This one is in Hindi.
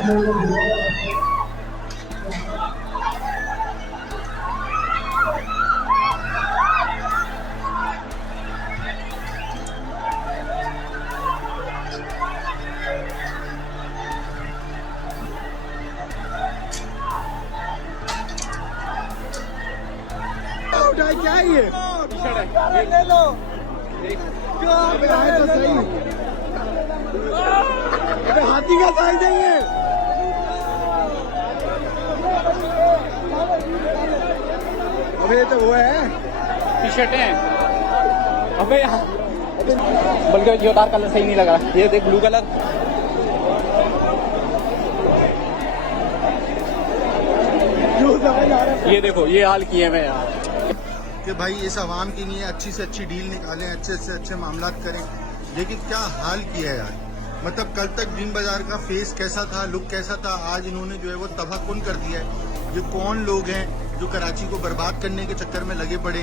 क्या है ये? ले लो जो आप आए तो सही। हाथी का साइज है ये। अबे तो वो है टी शर्ट है। अबे बल्कि ये उतार कलर सही नहीं लग रहा। ये देख ब्लू कलर। ये देखो ये हाल किए मैं यार कि भाई इस आवाम के लिए अच्छी से अच्छी डील निकालें, अच्छे से अच्छे मामलात करें, लेकिन क्या हाल किया है यार। मतलब कल तक ड्रीम बाजार का फेस कैसा था, लुक कैसा था, आज इन्होंने जो है वो तबाहकुन कर दिया है। ये कौन लोग हैं जो कराची को बर्बाद करने के चक्कर में लगे पड़े।